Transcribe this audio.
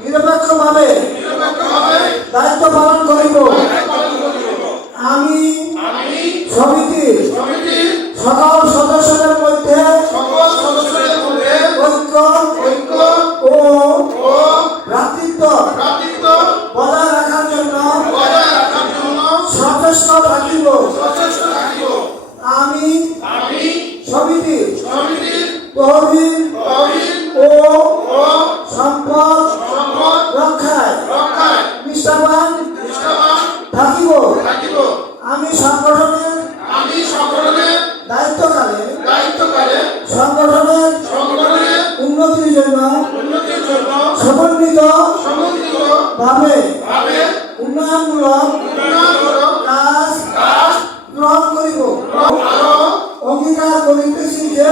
নিরপেক্ষভাবে দায়িত্ব পালন করিব। আমি সমিতির সকল সদস্যদের মধ্যে ঐক্য ও ভ্রাতৃত্ব বজায় রাখার জন্য সচেষ্ট থাকিব। আমি সমিতির তহবিল ও সংগঠনের উন্নতির জন্য সমন্বিত ভাবে উন্নয়নমূলক কাজ গ্রহণ করিব। অঙ্গীকার করিতেছি যে